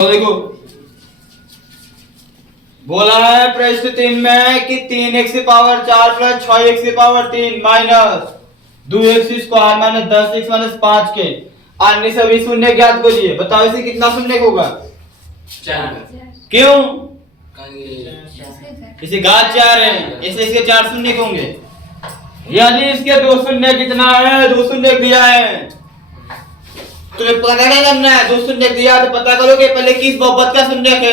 देखो बोला है प्रश्न 3 में कि 3x की पावर 4 प्लस 6x की power 3 minus 2x square minus 10x minus 5 के अन्य सभी शून्य ज्ञात कीजिए। बताओ इसे कितना शून्य होगा? 4। क्यों? इसे घात 4 है इसलिए इसके 4 शून्य होंगे, यानी इसके 2 शून्य कितना है? 2 शून्य दिया है। तुम्हें पता क्या करना है? 2 शून्य दिया तो पता करोगे पहले किस बहुपद का शून्य है,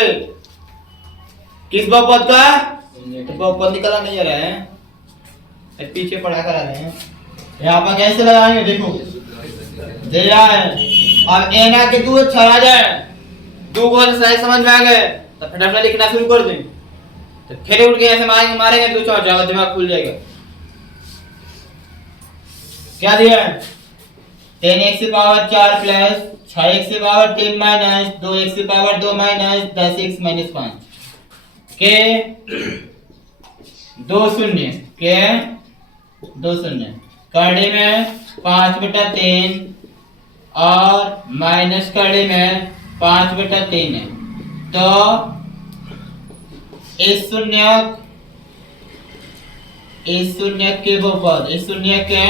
किस बहुपद का। तो बहुपद निकला नहीं आ रहा है, पीछे पढ़ा कर आ रहे हैं। यहाँ पर कैसे लगाएंगे देखो, दिया है अब n आके 2 अच्छा आ जाए, 2 को सही समझ में आ गए तो फटाफट लिखना शुरू कर दें। तो फिर उठ के ऐसे मारेंगे तो चौक जाएगा, दिमाग खुल जाएगा। क्या दिया है? 10x की पावर 4 प्लस 6x की पावर 3 माइनस 2x की पावर 2 माइनस 10x माइनस 5 के 2 शून्य के 2 शून्य कड़ी में 5/3 और माइनस कड़ी में 5/3 है। तो इस शून्य के बहुपद, इस शून्य के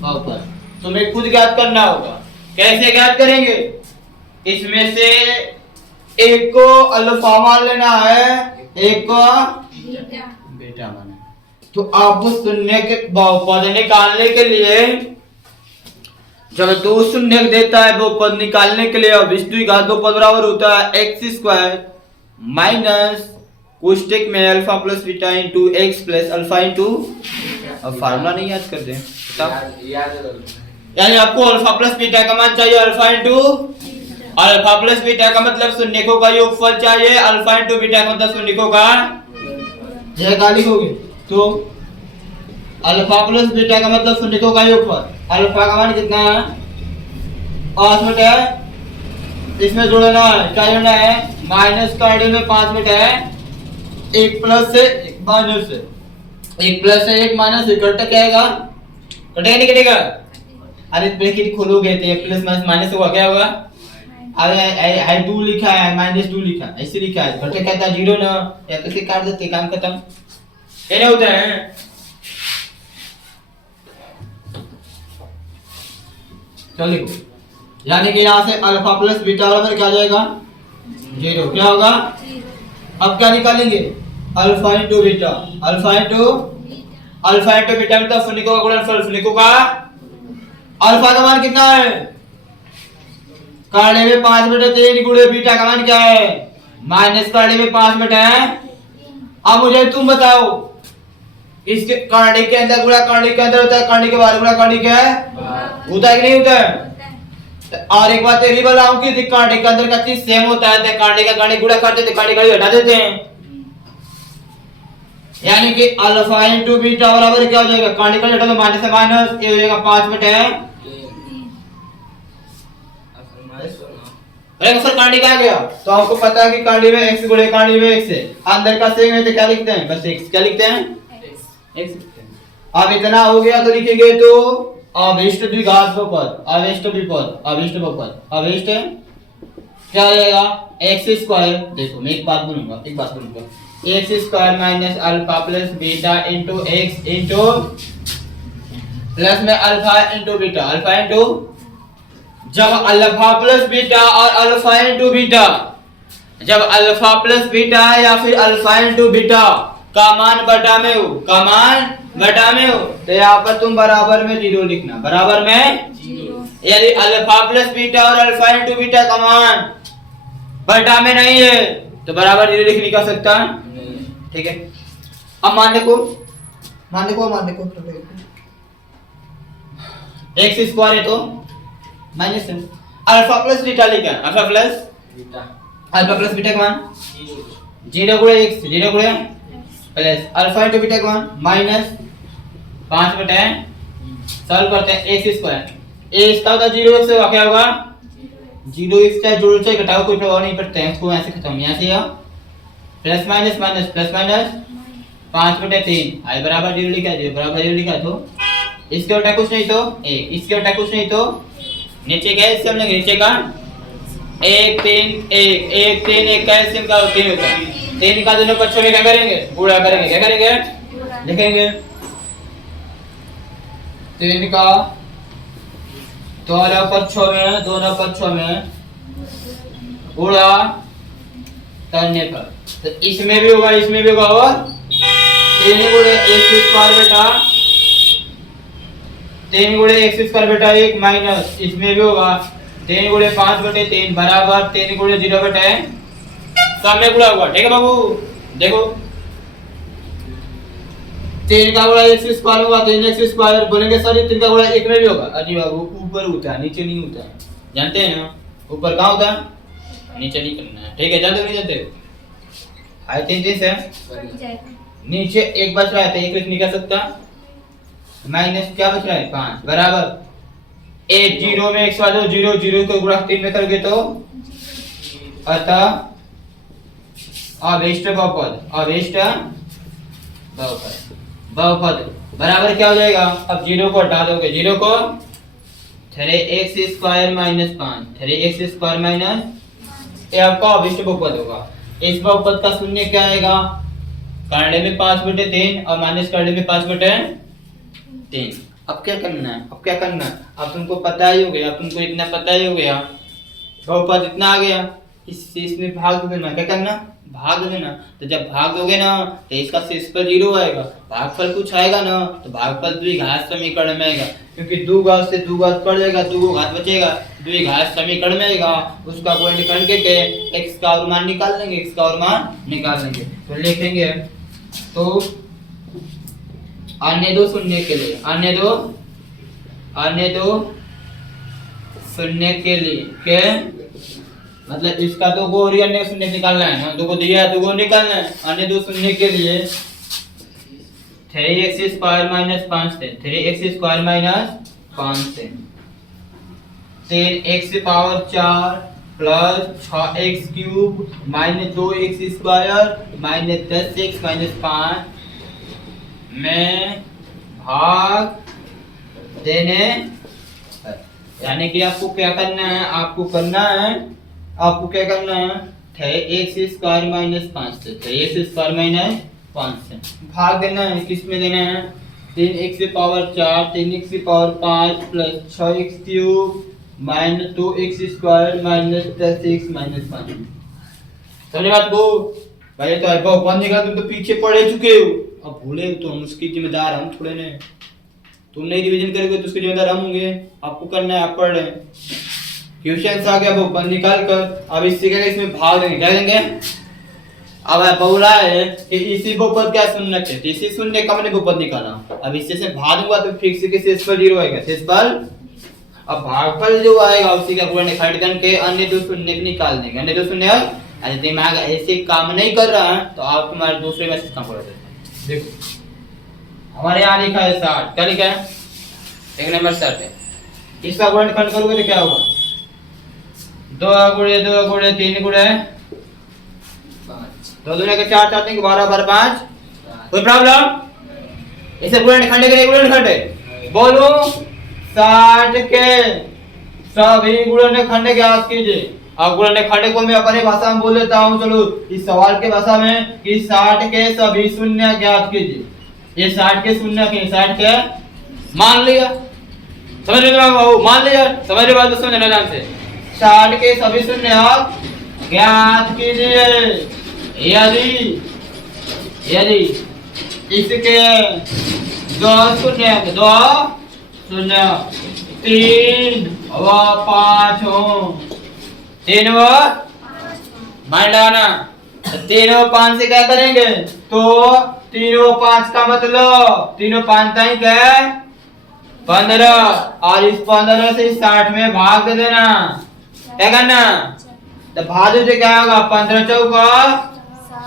बहुपद तुम्हें खुद ज्ञात करना होगा। कैसे ज्ञात करेंगे? इसमें से एक को अल्फा मान लेना है, एक को बीटा मानना है। तो आप उस शून्य के बहुपद निकालने के लिए जब 2 शून्य देता है बहुपद निकालने के लिए, अब इस घात बहुपद बराबर होता है x स्क्वायर माइनस कोष्टक में alpha plus beta into x plus alpha into, अब फार्मूला नहीं याद कर दें यानी आपको अल्फा प्लस बीटा का मान चाहिए alpha into alpha plus beta का मतलब शून्यकों का योगफल चाहिए, अल्फा इंटू बीटा का मतलब शून्यकों का यह गाली होगी। तो अल्फा प्लस बीटा का मतलब शून्यकों का योगफल, अल्फा का मान कितना है? 5 इसमें जोड़ना है, क्या जोड़ना है? माइनस का आईडी में 5 है, 1 प्लस से 1 माइनस से 1 प्लस से 1 माइनस इकट्ठा क्या आएगा? कटेगा नहीं कटेगा? अरे ब्रैकेट खोलोगे तो 1 प्लस माइनस होगा, क्या होगा? अरे आई 2 लिखा है माइनस 2 लिखा ऐसे लिखा है, घटे कहता है 0 ना, या तो इसे काट देते काम खत्म। ये नहीं होता है। चलो देखो, यानी कि यहाँ से अल्फा प्लस बीटा बराबर क्या आ जाएगा? 0। क्या होगा? अब क्या निकालेंगे? Alpha into beta, alpha into beta मतलब शून्यकों का गुणनफल, शून्यकों का अल्फा का मान कितना है? काढ़े में 5/3 गुणे बीटा का मान क्या है? माइनस काढ़े में 5 है। अब मुझे तुम बताओ इसके काढ़े के अंदर गुणा काढ़े के अंदर होता है, काढ़े के बाहर गुणा काढ़े के होता है कि नहीं होता है? और एक बात तेरी बताऊं कि काढ़े के अंदर का चीज सेम होता है, तो काढ़े का काढ़े गुणा कर देते, काढ़े काढ़े हटा देते हैं। यानी कि अल्फा इंटू बीटा बराबर क्या हो जाएगा? काढ़े का हटा तो माइनस से माइनस, ये हो जाएगा 5/3। अरे सर कांडी कहाँ गया? तो आपको पता है कि कांडी में x गुणे कांडी में x है, अंदर का सेम है तो क्या लिखते हैं? बस x। क्या लिखते हैं? x। अब इतना हो गया तो लिखेंगे तो अभिष्ट द्विघात बहुपद, अभिष्ट विपद, अभिष्ट बहुपद, अभिष्ट क्या हो जाएगा? x square. देखो मैं एक बात बोलूंगा x square minus alpha plus beta into x into plus में alpha into beta, alpha into जब अल्फा प्लस बीटा और अल्फा इंटू बीटा, जब अल्फा प्लस बीटा या फिर अल्फा इंटू बीटा का मान बटा में हो, का मान बटा में हो, तो यहाँ पर तुम बराबर में 0 लिखना, बराबर में 0। यदि अल्फा प्लस बीटा और अल्फा इंटू बीटा का मान बटा में नहीं है तो बराबर 0 लिख नहीं कर सकता, ठीक है। अब मानने को x स्क्वायर है तो माइनस अल्फा प्लस बीटा लिखा है, अल्फा प्लस बीटा का मान 0 गुणे x, 0 गुणे प्लस अल्फा इंटू बीटा का मान माइनस 5/, सॉल्व करते हैं x स्क्वायर, a इसका होगा 0x से क्या होगा? 0x चाहे जोड़ो चाहे घटाओ कोई प्रभाव नहीं पड़ता है, इसको ऐसे खत्म, यहाँ से plus minus minus plus minus 5/3 आई बराबर 0 लिखा है, बराबर 0 लिखा तो इसके उल्टा कुछ नहीं तो 1, इसके उल्टा कुछ नहीं तो नीचे क्या है? इसके हम नीचे का एक तीन एक, एक तीन एक का एलसीएम का 3 होता है। 3 का दोनों पक्षों में क्या करेंगे? गुणा करेंगे। क्या करेंगे? लिखेंगे 3 का दोनों पक्षों में गुणा करने पर, तो इसमें भी होगा और 3 गुणे एक्स स्क्वायर बेटा 3 गुणे एक्स स्क्वायर बेटा 1 माइनस इसमें भी होगा 3 गुणे 5/3 बराबर 3 गुणे 0/, सब में गुणा होगा। ठीक है बाबू, देखो 3 का गुणा एक्स स्क्वायर होगा 3x स्क्वायर बोलेंगे सर, 3 का गुणा 1 में भी होगा। अजी बाबू ऊपर होता है नीचे नहीं होता है, जानते हैं ना? ऊपर कहाँ होता है? नीचे नहीं करना है। ठीक है, जानते हो नहीं जानते? आई थिंक दिस है नीचे 1 बच रहा है तो 1 लिख नहीं कर सकता, माइनस क्या बच रहा है 5 बराबर 1 0 में x वाले 0 0 को गुणा 3 में करोगे तो अतः अभिष्ट बहुपद बराबर क्या हो जाएगा? अब 0 को हटा दोगे, 0 को 3x square minus 5 3x square minus ये आपका अभिष्ट बहुपद होगा। इस बहुपद का शून्य क्या आएगा? करने में 5/3 और माइनस करने में 5/3। अब क्या करना है? अब तुमको पता ही हो गया, तुमको इतना पता ही हो गया, बहुपद इतना आ गया, इसमें भाग देना। क्या करना? भाग देना। तो जब भाग दोगे ना तो इसका शेषफल 0 आएगा, भागफल कुछ आएगा ना तो भागफल द्विघात समीकरण में आएगा, क्योंकि दो घात से दो घात कट जाएगा, दो घात बचेगा, द्विघात समीकरण में आएगा, उसका गुणन करके के x का और मान निकाल लेंगे, तो लिखेंगे तो अन्य दो शून्य के लिए के मतलब इसका तो गो और अन्य शून्य निकालना है ना, दो को दिया है दो को निकालना है। अन्य दो शून्य के लिए 3x स्क्वायर माइनस 5 से 3x स्क्वायर माइनस 5 से 10x power 4 plus 6x cube minus 2x square minus 10x minus 5 में भाग देने, यानी कि आपको क्या करना है? आपको क्या करना है 3x स्क्वायर माइनस 5 से 3x स्क्वायर माइनस 5 से भाग देना है। किस में देना है? 3x power 4 3x power 5 plus 6x cube minus 2x square minus 10x minus 5। समझे बात को? भाई तो बहुपद निकाल, तुम तो पीछे पढ़े चुके हो, अब भूले तो हम उसकी जिम्मेदार हम थोड़े ने, तुम नहीं रिवीजन करोगे तो उसके जिम्मेदार हम होंगे। आपको करना है, आप पढ़ रहे हैं, क्वेश्चन आ गया बहुपद निकाल कर, अब इससे क्या इसमें भाग देंगे। क्या देंगे? अब बोला है कि इसी बहुपद क्या शून्य है, इसी शून्य का मैंने बहुपद निकाला, अब इससे से भाग दूंगा तो फिक्स के शेषफल 0 आएगा, शेषफल। अब भागफल जो आएगा उसी का गुणन करके अन्य दो शून्य निकाल देंगे। अन्य दो शून्य अरे दिमाग ऐसे काम नहीं कर रहा है तो आप तुम्हारे दूसरे मैसेज काम कर देते। देखो हमारे यहाँ लिखा है 60, क्या लिखा है? एक नंबर 60 है, इसका गुणन करोगे तो क्या होगा? 2 गुणे 3 गुणे 5, 2 दूनी के 4 4 3 12 12 5। कोई प्रॉब्लम? इसे गुणन खंड के गुणन खंड बोलो 60 के सभी गुणन खंड ज्ञात कीजिए। अब गुणन खंड को मैं अपनी भाषा में बोल देता हूँ, चलो इस सवाल के भाषा में कि 60 के सभी शून्य ज्ञात कीजिए। ये 60 के शून्य के 60 के मान लिया, समझ रहे हो? मान लिया, समझ रहे बात? समझना ध्यान से। 60 के सभी शून्य आप ज्ञात कीजिए। यदि इसके 2 शून्य 3 व 5 हो, 3 व मान लगाना, 3 व 5 से क्या करेंगे? तो 3 व 5 का मतलब 3 व 5 तक है 15, और इस 15 से 60 में भाग दे देना। क्या करना? तो भाजो से क्या होगा? 15 चौका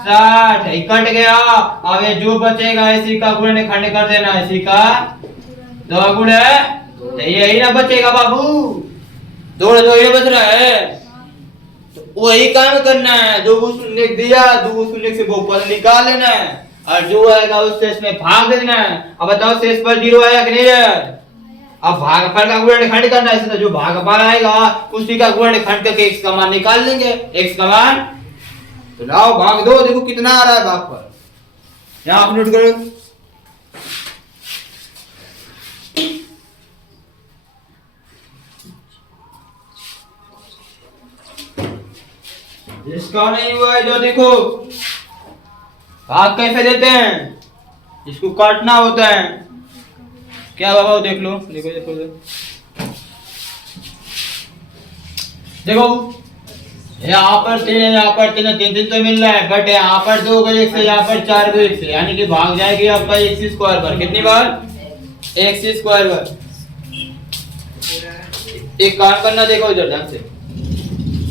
60 कट गया। अब ये जो बचेगा इसी का गुणन खंड कर देना, इसी का 2 गुणे, तो यही ना बचेगा बाबू, 2 ही बच रहा है, तो वही काम करना है। जो शून्य दिया 2 शून्य से बहुपद निकाल लेना है और जो आएगा उससे इसमें भाग देना है। अब बताओ शेषफल 0 आया कि नहीं आया? अब भागफल का गुणनखंड करना है, जो भागफल आएगा उसी का गुणनखंड करके x का मान निकाल लेंगे। x का मान तो लाओ भाग दो, देखो कितना आ रहा है भागफल। यहां आप नोट करो। इसका नहीं हुआ है, जो देखो भाग कैसे देते हैं, इसको काटना होता है। क्या बाबा देख लो, देखो देखो देखो यहाँ पर 3 है, यहाँ पर 3 है, 3 तो मिल रहा है, बट यहाँ पर 2 को 1 से, यहाँ पर 4 को 1 से, यानी कि भाग जाएगी आपका x स्क्वायर पर। कितनी बार? x स्क्वायर पर। एक काम करना, देखो इधर ध्यान से,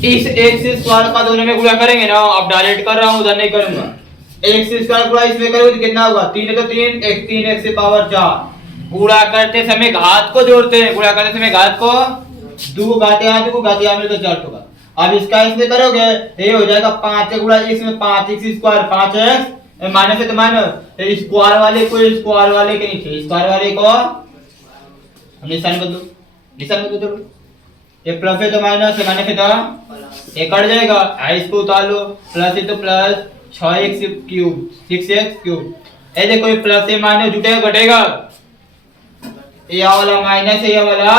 इस x स्क्वायर का दोनों में गुणा करेंगे ना, अब डायरेक्ट कर रहा हूँ, उधर नहीं करूंगा। x स्क्वायर गुणा इसमें करोगे तो कितना होगा? 3 है तो 3, 3x से पावर 4। गुणा करते समय घात को जोड़ते हैं, गुणा करते समय घात को 2 घाते यहाँ, 2 घाते यहाँ में तो 4 होगा। अब इसका इसमें करोगे ये हो जाएगा 5 गुणा इसमें 5x स्क्वायर, 5x माइनस है तो माइनस, स्क्वायर वाले को स्क्वायर वाले के नीचे, स्क्वायर वाले को निशान बदलो, निशान बदलो। ये प्लस है तो माइनस है, माइनस है तो ये कट जाएगा, इसको उतार लो, प्लस है तो plus 6x cube, 6x cube. ये देखो ये प्लस है माइनस जुटेगा घटेगा, ये वाला माइनस है, ये वाला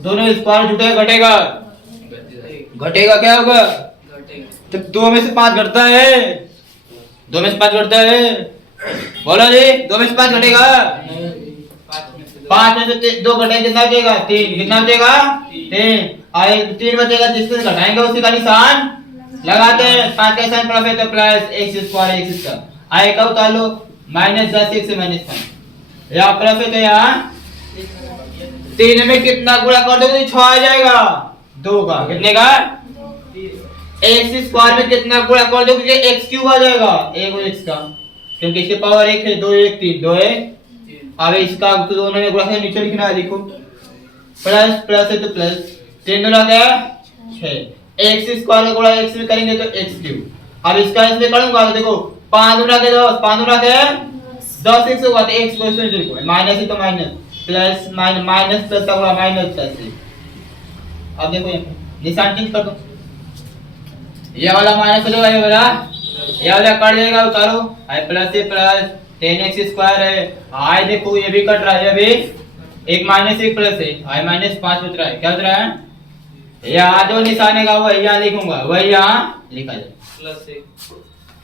दोनों स्क्वायर जुटेगा घटेगा, घटेगा क्या होगा? तो 2 में से 5 घटता है, 2 में से 5 घटता है, बोलो जी 2 में से 5 घटेगा, 5 में से 2 घटेगा कितना बचेगा? 3। कितना बचेगा? 3। आए 3 बचेगा, जिससे घटाएंगे उसी का निशान लगाते हैं। 5 का निशान प्लस है तो plus x square x square, आए का उतार लो, माइनस 10x से माइनस 5, यहाँ प्लस है तो यहाँ 3 में कितना गुणा कर दोगे? 6 आ जाएगा, 2 का, कितने का? x स्क्वायर में कितना गुणा कर दोगे? x क्यूब आ जाएगा, 1 x का, क्योंकि इसकी पावर 1 है, 2 1 3, 2 1। अब इसका तो दोनों में गुणा नीचे लिखना है, देखो प्लस प्लस है तो प्लस, 3 गुणा क्या? 6, x स्क्वायर का गुणा x में करेंगे तो x क्यूब। अब इसका इसमें करूंगा तो देखो 5 गुणा के 10, 5 गुणा के 10 x होगा, तो x को इसमें लिखो, माइनस है तो माइनस, प्लस माइनस प्लस का गुणा माइनस प्लस है। अब देखो निशान चेंज कर दो, ये वाला माइनस हो जाएगा, ये वाला कट जाएगा, उतारो, आई प्लस से प्लस 10x स्क्वायर है, आई देखो ये भी कट रहा है, ये भी एक माइनस एक प्लस है, आई माइनस 5 बच रहा है, क्या बच रहा है? यहाँ जो निशान है वही यहाँ लिखूंगा, वही यहाँ लिखा जाए, प्लस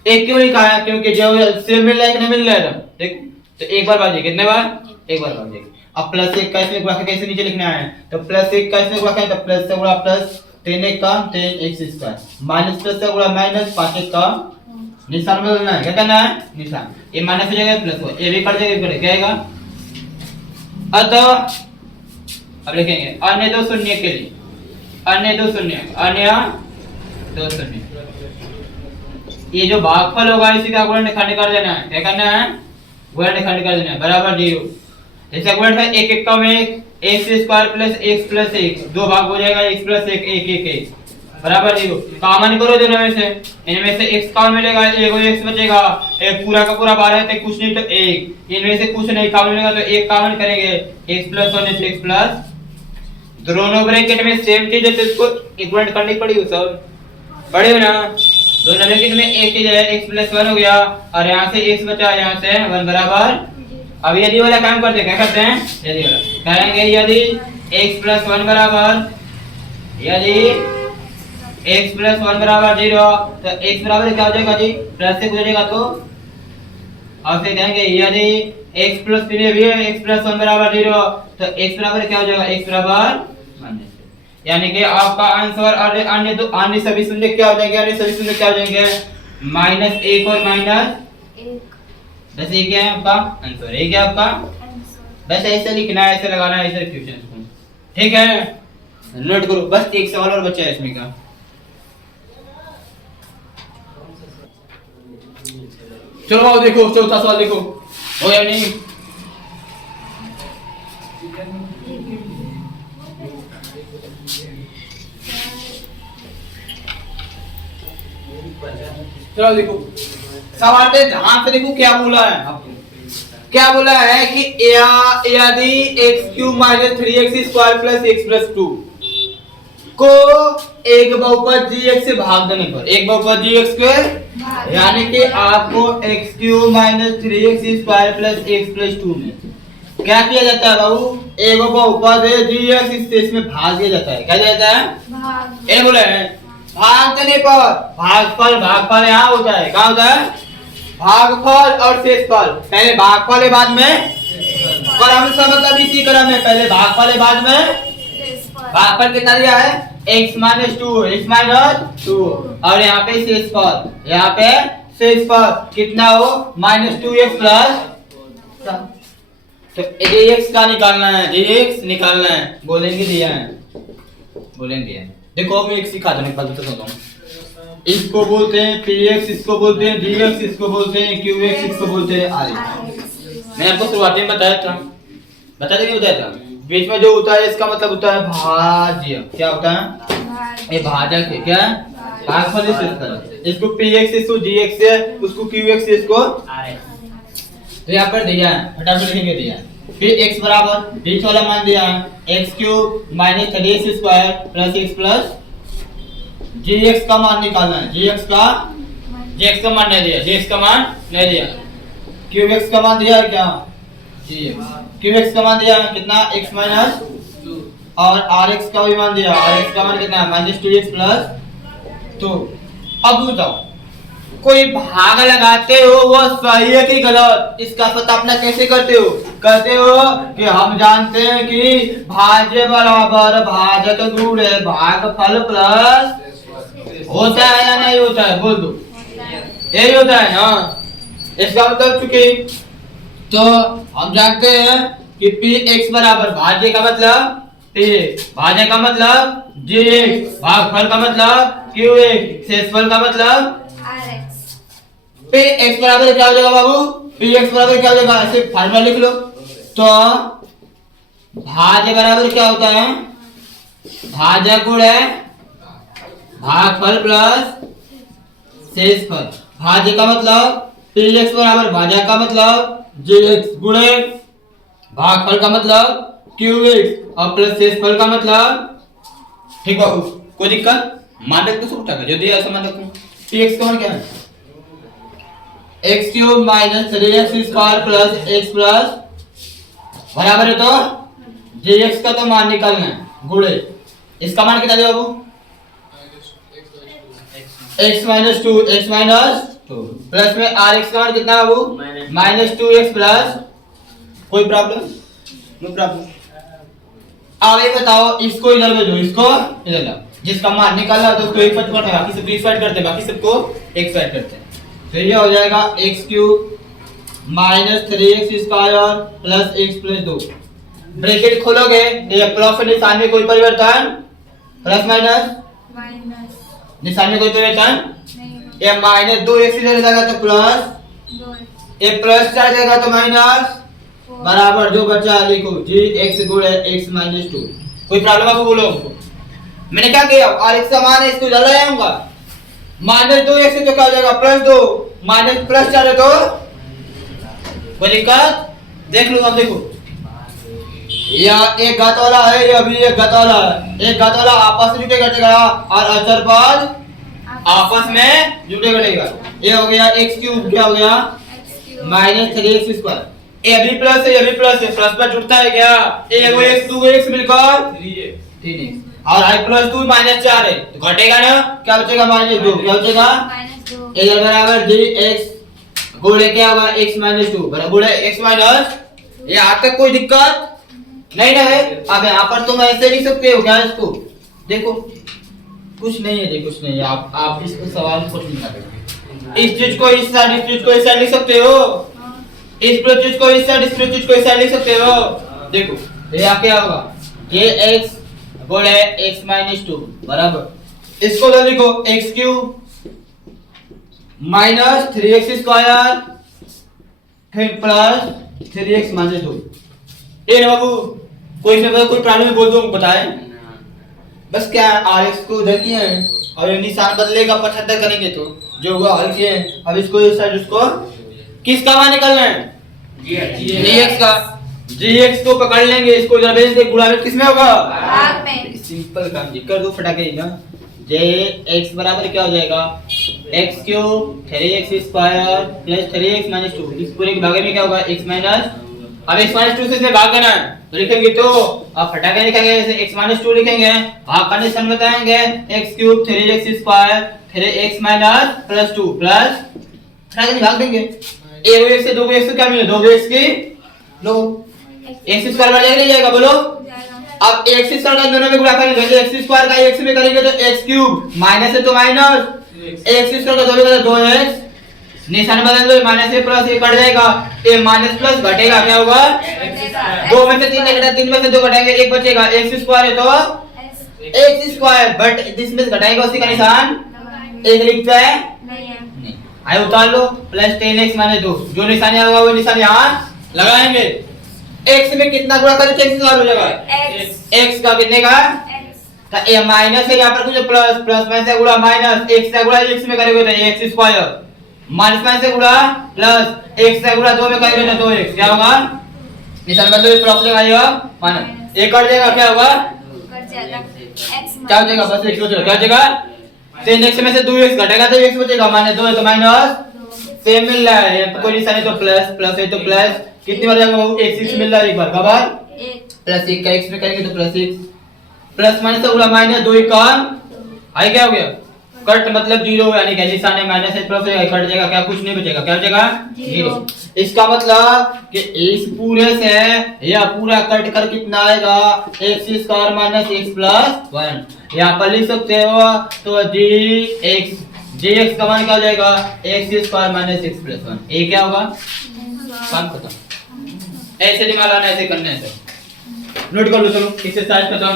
1 क्यों लिखा है? क्योंकि जो सेम मिल रहा है कि नहीं मिल रहा है, देखो तो एक बार बाजी, कितने बार? एक बार बाजी। अब प्लस 1 का इसमें गुणा कैसे नीचे लिखना है, तो प्लस 1 का इसमें गुणा तो प्लस से गुणा प्लस 10 का 10x स्क्वायर, माइनस प्लस से गुणा माइनस 5 का निशान बदलना है, क्या करना है? निशान, ये माइनस हो जाएगा प्लस हो, ये भी कट जाएगा, कट क्या आएगा? अतः अब लिखेंगे अन्य दो शून्य के लिए, अन्य दो शून्य, अन्य दो शून्य, ये जो भागफल होगा इसी का गुणनखंड कर देना है, क्या करना है? गुणनखंड कर देना है, बराबर 0। जैसे गुणन है 1 1 का में x square plus x plus 1, 2 भाग हो जाएगा, x प्लस 1 1 1 1 बराबर 0। कॉमन करो दोनों में से, इनमें से x कॉमन मिलेगा, एक और x बचेगा, एक पूरा का पूरा 12 है तो कुछ नहीं तो 1, इनमें से कुछ नहीं कॉमन मिलेगा तो 1 कॉमन करेंगे, x प्लस 1 है x प्लस, दोनों ब्रैकेट में सेम चीज है तो इसको इक्वलेंट करनी पड़ेगी सब, बड़े हो ना, दोनों ब्रैकेट में एक चीज है, x प्लस 1 हो गया और यहाँ से x बचा, यहाँ से 1 बराबर। अब यदि वाला काम करते हैं, क्या करते हैं? यदि वाला कहेंगे, यदि x प्लस 1 बराबर, यदि x प्लस 1 बराबर 0, तो x बराबर क्या हो जाएगा जी? प्लस से गुजरेगा तो, और फिर कहेंगे यदि x प्लस 3 भी है, x प्लस 1 बराबर 0, तो x बराबर क्या हो जाएगा? x बराबर माइनस, यानी कि आपका आंसर अन्य सभी शून्य क्या हो जाएंगे? अन्य सभी शून्य क्या हो जाएंगे? -1 और -1, बस ये क्या है आपका आंसर, ये क्या आपका? बस ऐसे लिखना है, ऐसे लगाना है, ऐसे क्वेश्चन को, ठीक है? नोट करो, बस एक सवाल और बचा है इसमें का। चलो आओ देखो, चौथा सवाल देखो, हो या नहीं? चलो देखो सवाल पे ध्यान से देखो क्या बोला है आपको। क्या बोला है कि यदि x cube minus 3x square plus x plus 2 को एक बहुपद gx से भाग देने पर, एक बहुपद gx के यानी कि आपको x cube minus 3x square plus x plus 2 में क्या किया जाता है बाबू, एक बहुपद है gx, इसमें भाग दिया जाता है। क्या जाता है? भाग। ये बोले हैं भाग देने पर भागफल यहाँ होता है। क्या होता है? भागफल और शेषफल। पहले भागफल है बाद में क्रम से, मतलब इसी क्रम में पहले भागफल है बाद में भागफल कितना दिया है x माइनस 2 और यहाँ पे शेषफल, यहाँ पे शेषफल कितना हो माइनस 2x प्लस, तो dx का निकालना है, dx निकालना है। बोलेंगे दिया है, बोलेंगे देखो मैं एक सिखा दूं, बता देता हूं। इसको बोलते हैं px, इसको बोलते हैं dx, इसको बोलते हैं qx, इसको बोलते हैं rx। मैंने आपको शुरुआती में बताया था बीच में जो होता है इसका मतलब होता है भाज्य। क्या होता है? ये भाजक है। क्या? भागफल से शेषफल। इसको px, इसको dx से, उसको qx से, इसको rx। तो यहाँ पर दिया है, फटाफट लिखेंगे दिया है। फिर x बराबर बीच वाला मान दिया है x cube minus 3x square plus x plus gx का मान निकालना है। gx का मान नहीं दिया, gx का मान नहीं दिया, qx का मान दिया है क्या? qx का मान दिया है कितना x माइनस 2 और rx का भी मान दिया, rx का मान कितना है माइनस 2x प्लस 2। अब बताओ कोई भाग लगाते हो वो सही है कि गलत, इसका पता अपना कैसे करते हो? कि हम जानते हैं कि भाज्य बराबर भाजक गुणे भागफल प्लस होता है या नहीं होता है? बोल दो, यही होता है ना। इसका मतलब चुके तो हम जानते हैं कि px बराबर भाज्य का मतलब px, भाज्य का मतलब gx, भागफल का मतलब qx, शेषफल का मतलब px बराबर क्या हो जाएगा बाबू? px बराबर क्या हो जाएगा? ऐसे फार्मूला लिख लो। तो भाज्य बराबर क्या होता है? भाज्य गुणे भागफल प्लस शेषफल। भाज्य का मतलब px बराबर भाज्य का मतलब gx गुणे भागफल का मतलब qx और प्लस शेषफल का मतलब, ठीक बाबू कोई दिक्कत? मान रख तो सब उठा जो दिया ऐसा मान रखूं। px का मान क्या है? x cube minus 3x square plus x plus बराबर है तो gx का तो मान निकालना है गुणे इसका मान कितना दिया बाबू? x माइनस 2 प्लस में rx का मान कितना है बाबू? Minus 2x plus. कोई प्रॉब्लम? No problem. अब ये बताओ इसको इधर भेजो, इसको इधर लाओ। जिसका मान निकालना तो उसको एक साइड करते हैं, बाकी सबको एक साइड करते हैं, बाकी सबको एक साइड करते हैं। तो ये हो जाएगा x cube minus 3x square plus x plus 2। Bracket खोलोगे ये प्लस निशान में कोई परिवर्तन, प्लस माइनस निशान में कोई परिवर्तन, ये माइनस 2x इधर जाएगा तो प्लस, ये प्लस चार जाएगा तो माइनस, बराबर जो बचा लिखो जी x गुणे x माइनस 2। कोई प्रॉब्लम आपको बोलो? मैंने क्या किया rx का मान है इसको इधर ले आऊंगा, माइनस 2x से तो क्या हो जाएगा प्लस 2, माइनस प्लस 4 है तो कोई दिक्कत? देख लो अब देखो यह एक घात वाला है, ये अभी एक घात वाला है, एक घात वाला आपस में जुटे घटेगा और अचर पद आपस में जुटे घटेगा। ये हो गया x क्यूब, क्या हो गया माइनस 3x स्क्वायर। ये भी प्लस है, ये भी प्लस है, प्लस पर जुड़ता है क्या? एक x 2x मिलकर 3x और i प्लस 2 माइनस 4 है तो घटेगा ना, क्या बचेगा माइनस 2। क्या बचेगा? इधर बराबर dx गुणे क्या होगा x माइनस 2 बराबर है x माइनस। ये आप तक कोई दिक्कत नहीं ना है? अब यहाँ पर तुम ऐसे लिख सकते हो क्या इसको? देखो कुछ नहीं है जी, कुछ नहीं है। आप इसको सवाल कुछ नहीं करेंगे, इस चीज को इस साइड, इस चीज को इस साइड लिख सकते हो, इस चीज को इस साइड, इस चीज को इस साइड लिख सकते हो। देखो ये क्या होगा ये x गुणे x माइनस 2 बराबर इसको तो लिखो x cube minus 3x square फिर प्लस 3x माइनस 2। ये बाबू कोई से कोई प्रॉब्लम बोल दो बताए बस। क्या rx को उधर किए हैं और ये निशान बदलेगा 75 करेंगे तो जो हुआ हल किए। अब इसको इस साइड, उसको किसका मान निकालना है? gx का gx को पकड़ लेंगे, इसको जरा भेज दे, गुणा में किसमें होगा? भाग में। सिंपल काम जी, कर दो फटाके ना। jx बराबर क्या हो जाएगा? x cube 3x square plus 3x minus 2, इस पूरे के भागे में क्या होगा? x माइनस, अब x माइनस 2 से इसमें भाग देना है तो लिखेंगे, तो अब फटाके लिखेंगे जैसे x माइनस 2 लिखेंगे, भाग का निशान बताएंगे, x cube 3x square 3x minus plus 2 plus फटाके भाग देंगे, एक x से 2x तो क्या मिले? 2x की लो x स्क्वायर बढ़ जाएगा नहीं जाएगा? बोलो। अब x स्क्वायर का दोनों में गुणा करेंगे, x स्क्वायर का x में करेंगे तो x क्यूब, माइनस है तो माइनस, x स्क्वायर का 2 में करेंगे तो 2x, निशान बदल दो, माइनस से प्लस ये कट जाएगा, ये माइनस प्लस घटेगा, क्या होगा? 2 में से 3 घटेगा, 3 में से 2 घटाएंगे, 1 बचेगा, x स्क्वायर है तो x स्क्वायर, बट जिसमें से घटाएगा उसी का निशान 1 लिखता है नहीं, आए उतार लो, प्लस 10x माइनस 2, जो निशान यहाँ होगा वो निशान यहाँ लगाएंगे। x में कितना गुणा करें x स्क्वायर हो जाएगा? x का कितने का? तो ये माइनस है, यहाँ पर कुछ प्लस, प्लस में से गुणा माइनस, x से गुणा x में करेंगे तो x स्क्वायर, माइनस में से गुणा प्लस, x से गुणा 2 में करेंगे तो 2x, क्या होगा? निशान बदलो, इस प्रॉब्लम आएगा माइनस, एक कट जाएगा, क्या होगा? क्या हो जाएगा? बस x हो जाएगा, क्या हो जाएगा? 10x में से 2x घटेगा तो x बचेगा, माइनस 2 है तो माइनस, सेम मिल रहा है, कोई निशान है तो प्लस, प्लस है तो प्लस, कितनी बार जाएगा? x x मिल रहा है एक बार, कबार प्लस 1 का x में करेंगे तो प्लस 1, प्लस माइनस से गुणा माइनस, 2 का आई, क्या हो गया? कट मतलब 0, यानी कि निशान है माइनस है प्लस है, कट जाएगा, क्या कुछ नहीं बचेगा, क्या हो जाएगा? 0। इसका मतलब कि इस पूरे से यह पूरा कट कर कितना आएगा? x square minus x plus 1, यहाँ पर लिख सकते हो, तो gx का मान क्या हो जाएगा? x square minus x plus 1, ये क्या होगा? काम खत्म। ऐसे दिमाग लाना, ऐसे करना है, नोट कर लो, चलो एक्सरसाइज खत्म।